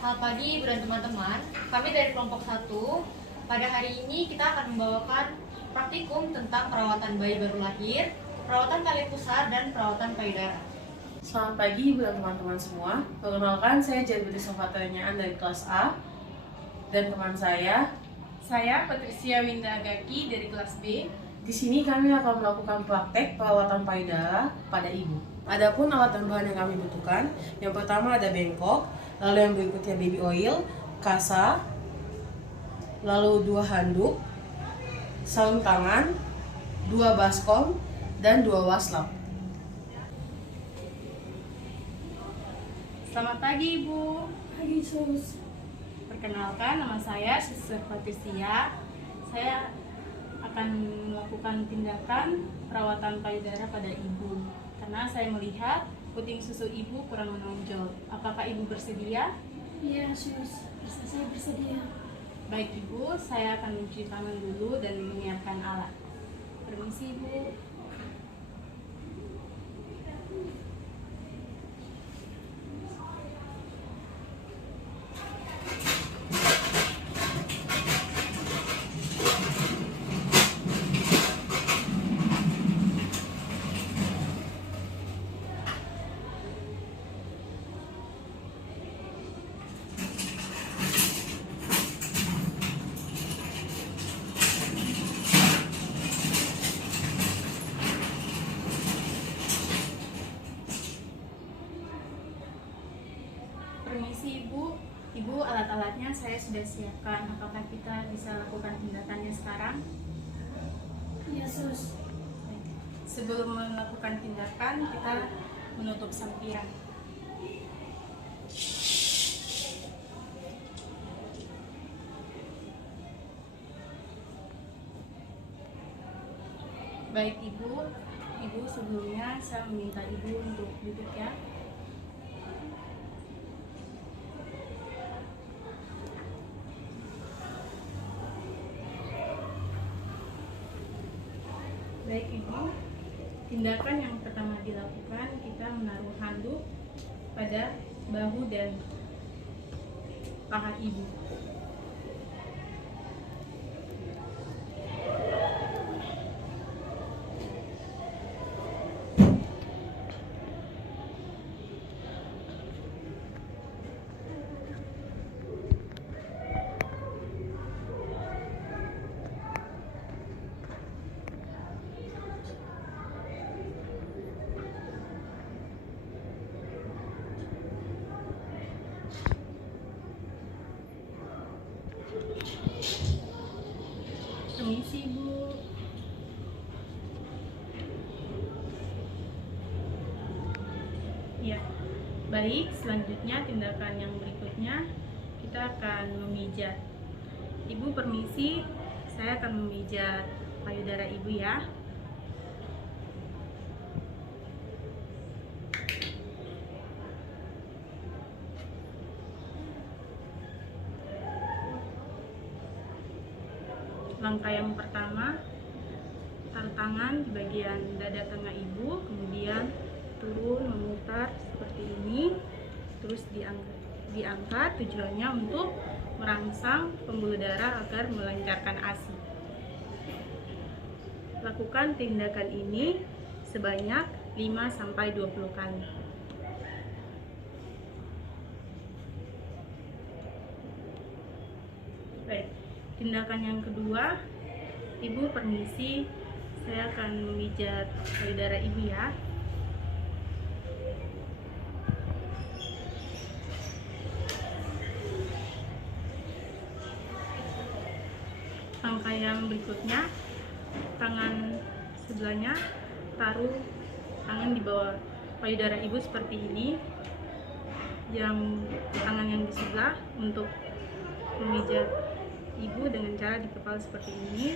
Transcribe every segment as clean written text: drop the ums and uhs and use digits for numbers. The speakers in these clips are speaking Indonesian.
Selamat pagi Ibu dan teman-teman. Kami dari kelompok 1. Pada hari ini kita akan membawakan praktikum tentang perawatan bayi baru lahir, perawatan tali pusar, dan perawatan payudara. Selamat pagi Ibu dan teman-teman semua. Perkenalkan, saya Jadwati Sofatanyaan dari kelas A. Dan teman saya Patricia Winda Agaki dari kelas B. Di sini kami akan melakukan praktek perawatan payudara pada ibu. Adapun alat dan bahan yang kami butuhkan, yang pertama ada bengkok, lalu yang berikutnya baby oil, kasa, lalu 2 handuk, sarung tangan, 2 baskom, dan 2 waslap. Selamat pagi Ibu. Pagi Sus. Perkenalkan, nama saya Suster Patricia. Saya akan melakukan tindakan perawatan payudara pada ibu karena saya melihat puting susu ibu kurang menonjol. Apakah ibu bersedia? Iya, Sus. Saya bersedia. Baik ibu, saya akan mencuci tangan dulu dan menyiapkan alat. Permisi ibu. Permisi Ibu, alat-alatnya saya sudah siapkan. Apakah kita bisa lakukan tindakannya sekarang? Iya, Sus. Sebelum melakukan tindakan, kita menutup sampiran. Baik Ibu sebelumnya saya meminta Ibu untuk duduk ya. Baik Ibu, tindakan yang pertama dilakukan, kita menaruh handuk pada bahu dan paha Ibu. Permisi Ibu. Ya, baik. Selanjutnya tindakan yang berikutnya kita akan memijat. Ibu permisi, saya akan memijat payudara Ibu ya. Langkah yang pertama, taruh tangan di bagian dada tengah ibu, kemudian turun memutar seperti ini, terus diangkat tujuannya untuk merangsang pembuluh darah agar melancarkan ASI. Lakukan tindakan ini sebanyak 5-20 kali. Baik. Tindakan yang kedua, Ibu permisi, saya akan memijat payudara Ibu ya. Langkah yang berikutnya, tangan sebelahnya taruh tangan di bawah payudara Ibu seperti ini. Yang tangan yang di sebelah untuk memijat Ibu dengan cara di kepala seperti ini,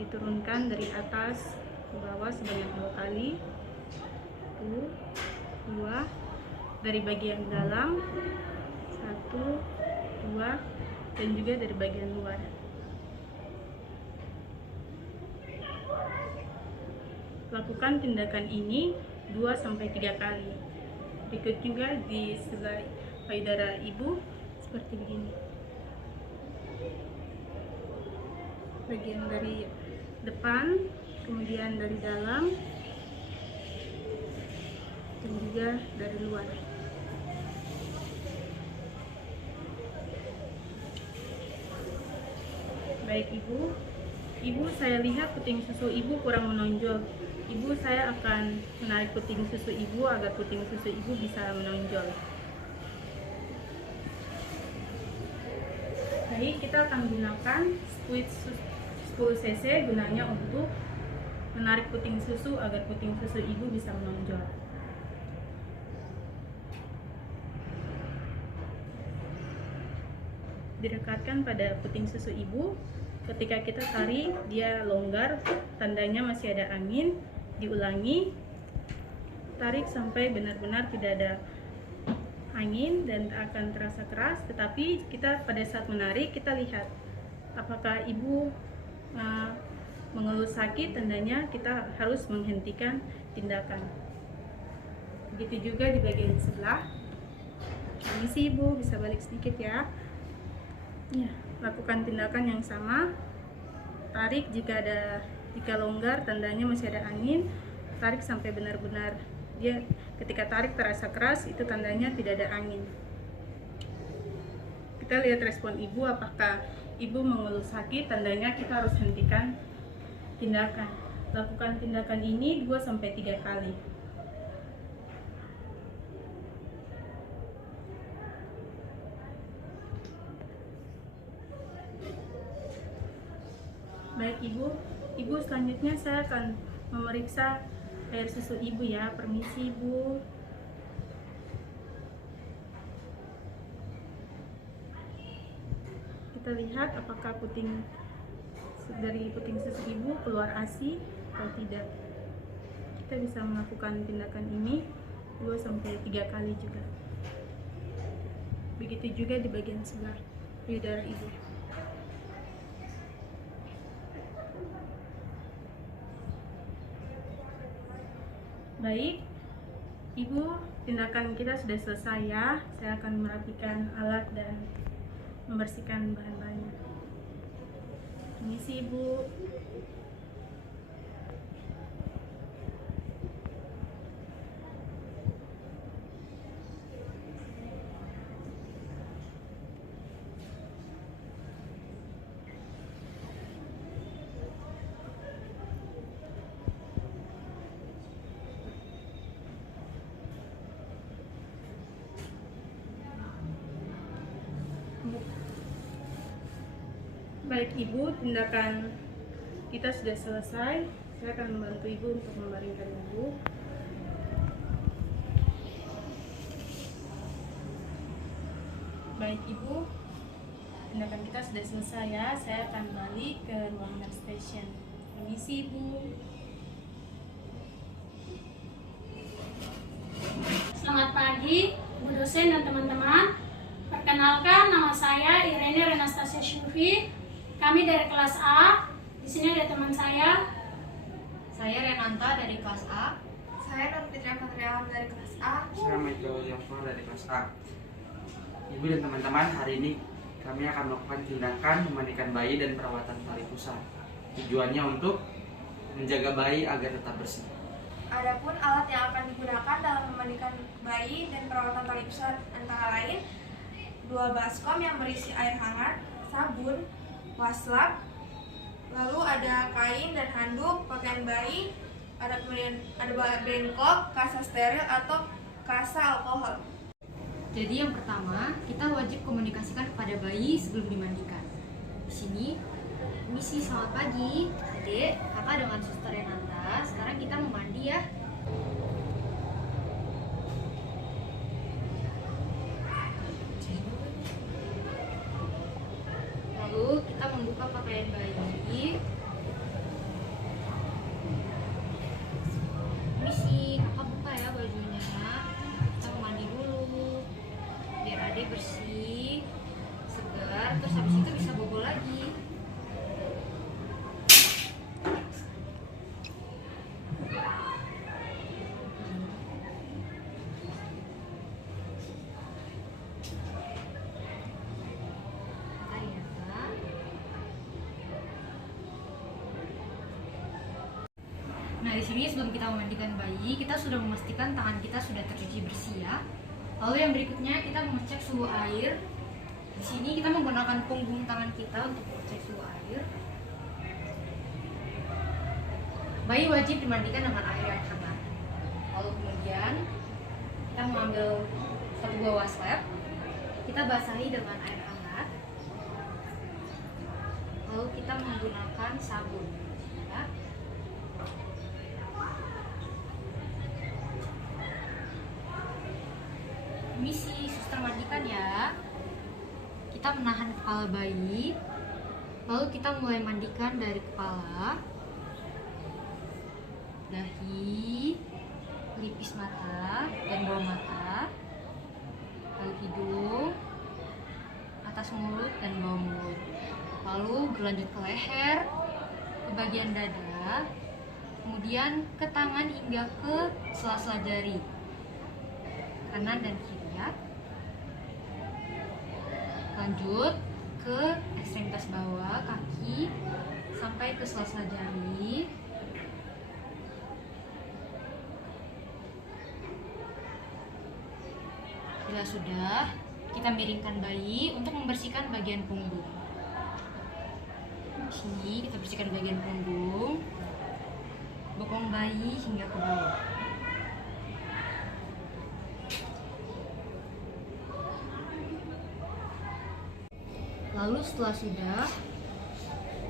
diturunkan dari atas ke bawah sebanyak 2 kali. 1, 2, dari bagian dalam 1, 2, dan juga dari bagian luar. Lakukan tindakan ini 2-3 kali. Berikut juga di sebelah payudara Ibu, seperti begini. Bagian dari depan, kemudian dari dalam, dan juga dari luar. Baik ibu, saya lihat puting susu ibu kurang menonjol. Ibu, saya akan menarik puting susu ibu agar puting susu ibu bisa menonjol. Baik, kita akan gunakan squeeze 10 cc gunanya untuk menarik puting susu agar puting susu ibu bisa menonjol. Direkatkan pada puting susu ibu. Ketika kita tarik dia longgar, tandanya masih ada angin. Diulangi, tarik sampai benar-benar tidak ada angin dan akan terasa keras. Tetapi kita pada saat menarik, kita lihat apakah ibu mengeluh sakit, tandanya kita harus menghentikan tindakan. Begitu juga di bagian sebelah. Permisi ibu, bisa balik sedikit ya. Ya, lakukan tindakan yang sama. Tarik jika longgar, tandanya masih ada angin. Tarik sampai benar-benar dia ketika tarik terasa keras, itu tandanya tidak ada angin. Kita lihat respon ibu, apakah ibu mengeluh sakit, tandanya kita harus hentikan tindakan. Lakukan tindakan ini 2-3 kali. Baik ibu, selanjutnya saya akan memeriksa air susu ibu ya. Permisi ibu. Kita lihat apakah dari puting susu ibu keluar ASI atau tidak. Kita bisa melakukan tindakan ini 2-3 kali juga. Begitu juga di bagian sebelah payudara ibu. Baik, ibu, tindakan kita sudah selesai ya. Saya akan merapikan alat dan membersihkan bahan-bahannya. Permisi ibu. Baik ibu, tindakan kita sudah selesai. Saya akan membantu ibu untuk membaringkan ibu. Baik ibu, tindakan kita sudah selesai ya. Saya akan balik ke ruang nurse station. Permisi ibu. Selamat pagi, Bu dosen dan teman-teman. Perkenalkan, nama saya Irene Renastasia Syufi. Kami dari kelas A. Di sini ada teman saya. Saya Renanta dari kelas A. Saya Nur Fitria Patriawan dari kelas A. Saya Michael Yongso dari kelas A. Ibu dan teman-teman, hari ini kami akan melakukan tindakan memandikan bayi dan perawatan tali pusar. Tujuannya untuk menjaga bayi agar tetap bersih. Adapun alat yang akan digunakan dalam memandikan bayi dan perawatan tali pusar antara lain 2 baskom yang berisi air hangat, sabun, waslap, lalu ada kain dan handuk, pakaian bayi, kemudian ada bengkok, kasa steril atau kasa alkohol. Jadi yang pertama, kita wajib komunikasikan kepada bayi sebelum dimandikan. Di sini, misi selamat pagi, Adik, kakak dengan suster Renata. Sekarang kita mau mandi ya. Lalu kita membuka pakaian bayi. Misi, kakak buka ya bajunya. Kita mau mandi dulu, biar Adik bersih, segar. Terus habis itu bisa bobo lagi. sini sebelum kita memandikan bayi, kita sudah memastikan tangan kita sudah tercuci bersih ya. Lalu yang berikutnya kita mengecek suhu air. Di sini kita menggunakan punggung tangan kita untuk mengecek suhu air. Bayi wajib dimandikan dengan air yang hangat. Lalu kemudian kita mengambil satu buah waslap, kita basahi dengan air hangat. Lalu kita menggunakan sabun. Ya. Misi suster mandikan ya. Kita menahan kepala bayi, lalu kita mulai mandikan dari kepala, dahi, pelipis mata dan bawah mata, lalu hidung, atas mulut dan bawah mulut. Lalu berlanjut ke leher, ke bagian dada, kemudian ke tangan hingga ke sela-sela jari kanan dan kiri ya. Lanjut ke ekstremitas bawah kaki sampai ke sela-sela jari. Bila sudah, kita miringkan bayi untuk membersihkan bagian punggung. Di sini kita bersihkan bagian punggung, bokong bayi hingga ke bawah. Lalu setelah sudah,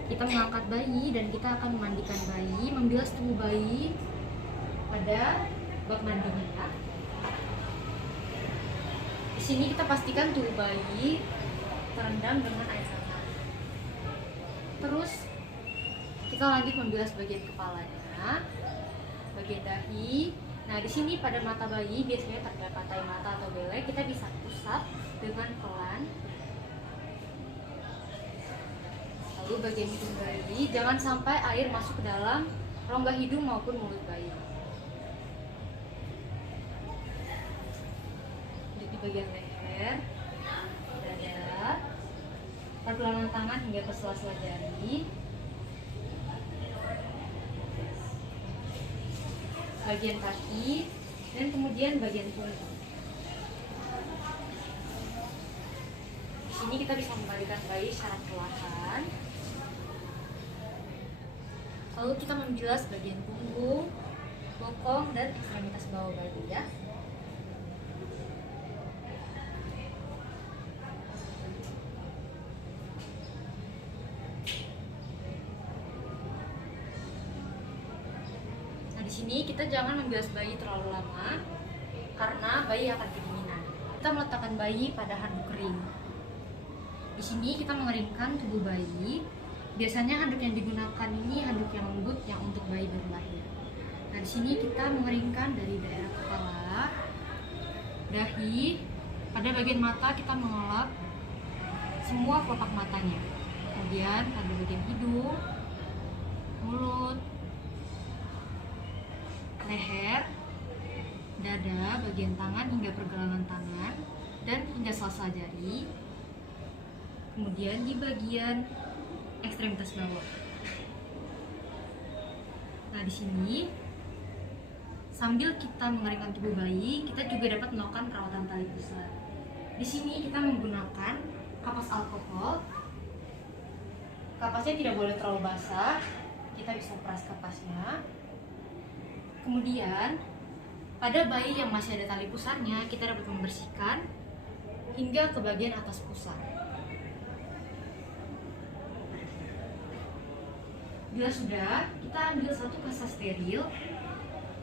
kita mengangkat bayi dan kita akan memandikan bayi, membilas tubuh bayi pada bak mandinya. Di sini kita pastikan tubuh bayi terendam dengan air hangat. Terus kita lanjut membilas bagian kepalanya, bagian dahi. Nah, di sini pada mata bayi biasanya terdapat tai mata atau belek, kita bisa usap dengan pelan. Lalu bagian hidung bayi, jangan sampai air masuk ke dalam rongga hidung maupun mulut bayi. Jadi bagian leher, dada, pergelangan tangan hingga ke sela-sela jari, bagian kaki, dan kemudian bagian punggung. Di sini kita bisa membalikkan bayi secara perlahan. Lalu kita membilas bagian punggung, bokong, dan ekstremitas bawah bayi ya. Nah, di sini kita jangan membilas bayi terlalu lama karena bayi akan kedinginan. Kita meletakkan bayi pada handuk kering. Di sini kita mengeringkan tubuh bayi. Biasanya handuk yang digunakan ini handuk yang lembut yang untuk bayi baru lahir. Nah, di sini kita mengeringkan dari daerah kepala, dahi, pada bagian mata kita mengelap semua kelopak matanya. Kemudian pada bagian hidung, mulut, leher, dada, bagian tangan hingga pergelangan tangan dan hingga sela-sela jari. Kemudian di bagian ekstremitas bawah. Nah, di sini sambil kita mengeringkan tubuh bayi, kita juga dapat melakukan perawatan tali pusar. Di sini kita menggunakan kapas alkohol. Kapasnya tidak boleh terlalu basah. Kita bisa peras kapasnya. Kemudian pada bayi yang masih ada tali pusarnya, kita dapat membersihkan hingga ke bagian atas pusar. Bila sudah, kita ambil satu kasa steril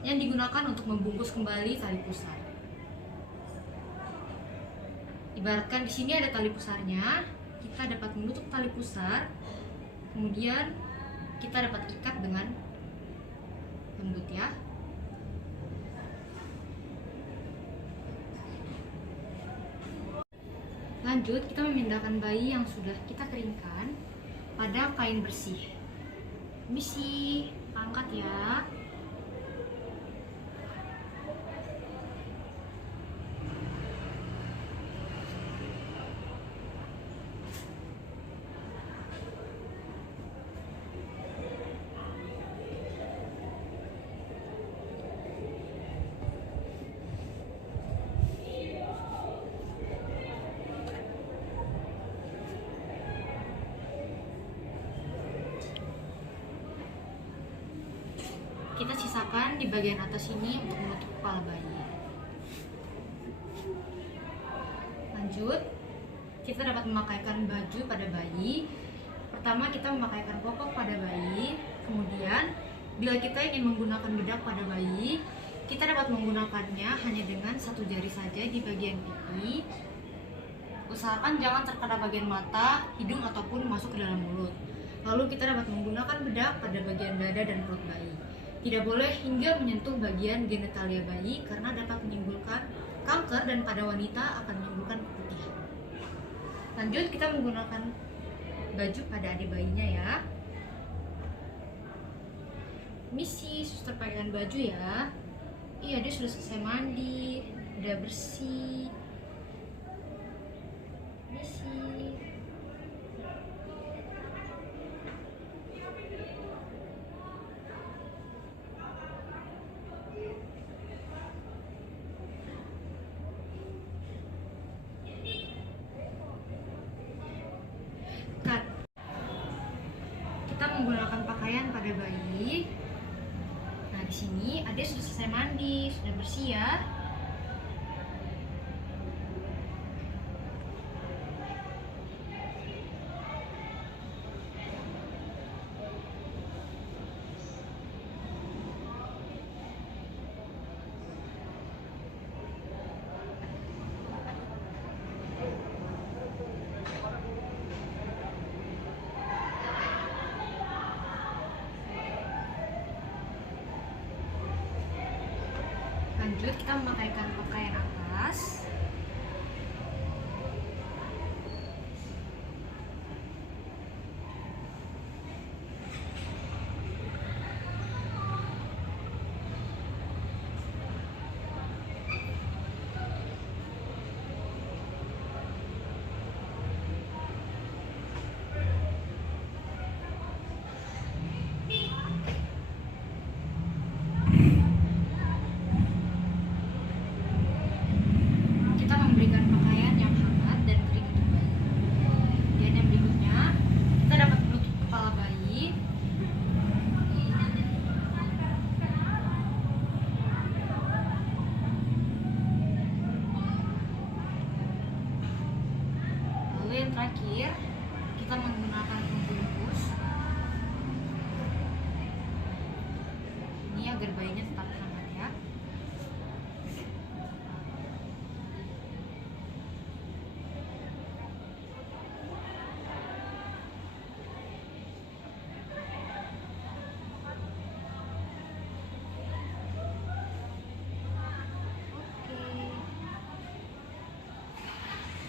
yang digunakan untuk membungkus kembali tali pusar. Ibaratkan di sini ada tali pusarnya, kita dapat menutup tali pusar, kemudian kita dapat ikat dengan lembut ya. Lanjut, kita memindahkan bayi yang sudah kita keringkan pada kain bersih. Misi, angkat ya. di bagian atas ini untuk menutup kepala bayi. Lanjut, kita dapat memakaikan baju pada bayi. Pertama, kita memakaikan popok pada bayi. Kemudian, bila kita ingin menggunakan bedak pada bayi, kita dapat menggunakannya hanya dengan satu jari saja di bagian pipi. Usahakan jangan terkena bagian mata, hidung, ataupun masuk ke dalam mulut. Lalu kita dapat menggunakan bedak pada bagian dada dan perut bayi. Tidak boleh hingga menyentuh bagian genitalia bayi karena dapat menimbulkan kanker dan pada wanita akan menimbulkan keputihan. Lanjut, kita menggunakan baju pada adik bayinya ya. Misi suster pakaikan baju ya. Iya, dia sudah selesai mandi, udah bersih. Misi. Cut. Kita menggunakan pakaian pada bayi. Nah, di sini Ade sudah selesai mandi, sudah bersih ya. Lanjut, kita memakaikan pakaian atas. Kita memberikan pakaian yang hangat dan kering untuk bayi. Dan yang berikutnya, kita dapat menutup kepala bayi. Lalu yang terakhir, kita menggunakan pembungkus. Ini agar bayinya tetap hangat ya.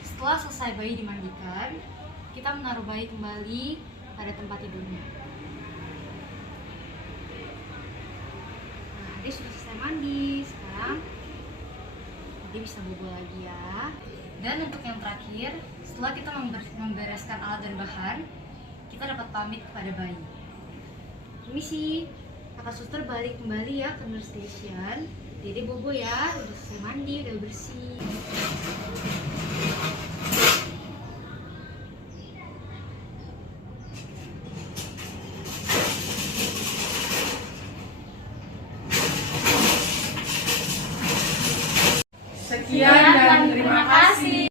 Setelah selesai bayi dimandikan, kita menaruh bayi kembali pada tempat tidurnya. Nah, Ade sudah selesai mandi. Sekarang Ade bisa bobo lagi ya. Dan untuk yang terakhir, setelah kita membereskan alat dan bahan, kita dapat pamit kepada bayi. Permisi, kakak suster balik kembali ya ke nurse station. Dede bobo ya, udah selesai mandi, udah bersih. Sekian dan terima kasih.